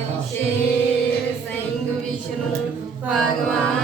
ਮਹਾਰਾਜ ਸ਼ੇਰ ਸਿੰਘ ਵਿਸ਼ਨੂੰ ਭਗਵਾਨ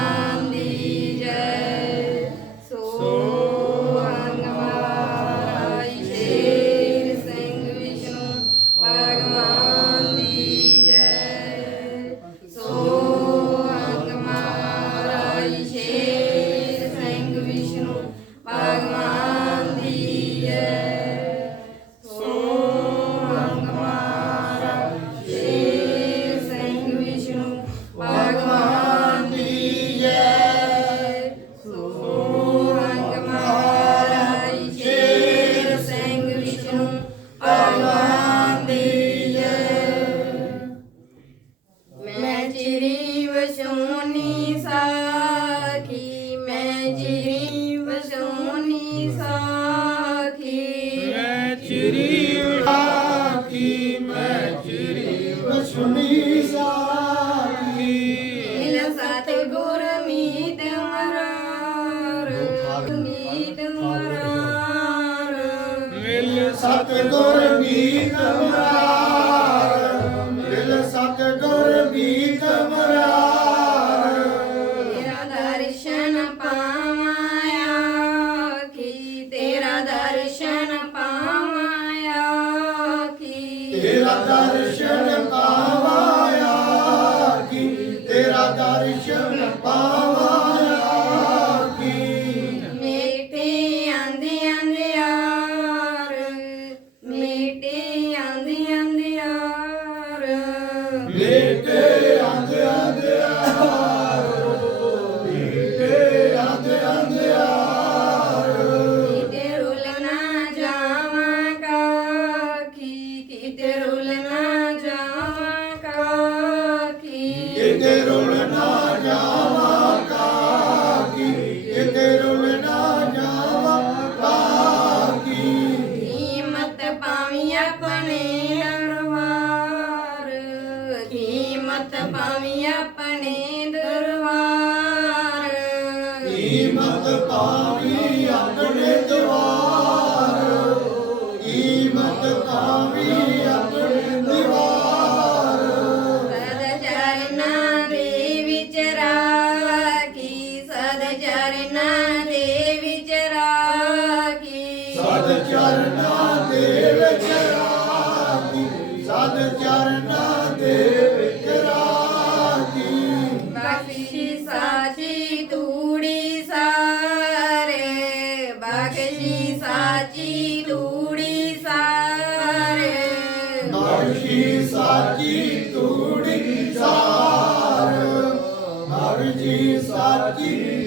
ਮਿਲ ਸਤਿਗੁਰ ਮੀਤ ਮਰਾਰ ਮਿਲ ਸਤਿਗੁਰ ਮੀਤ ਮਰਾਰ। ਤੇਰਾ ਦਰਸ਼ਨ ਪਾਵਾਇਆ ਕੀ ਤੇਰਾ ਦਰਸ਼ਨ ਪਾਵਾਇਆ ਕੀ ਤੇਰਾ ਦਰਸ਼ਨ ਪਾਵਾਇਆ ਕੀ ਤੇਰਾ ਦਰਸ਼ਨ ਪਾਵਾਇਆ। ਆਪਣੇ ਦਰਬਾਰ ਕੀਮਤ ਪਾਵੀ ਆਪਣੇ ਦਰਬਾਰ। ਕੀਮਤ ਪਾਵੀ ਆਪਣੇ ਦਵਾਰ ਕੀਮਤ ਪਾਵੀ ਆਪਣੇ ਦਵਾਰ ਸਦ ਚਰਨਾਂ ਦੇ ਵਿੱਚ ਰਾਖੀ ਸਦ ਚਰਨਾਂ ਮਰਜ਼ੀ ਸਾਚੀ ਤੂੜੀ ਸਾਰ ਮਰਜ਼ੀ ਸਾਚੀ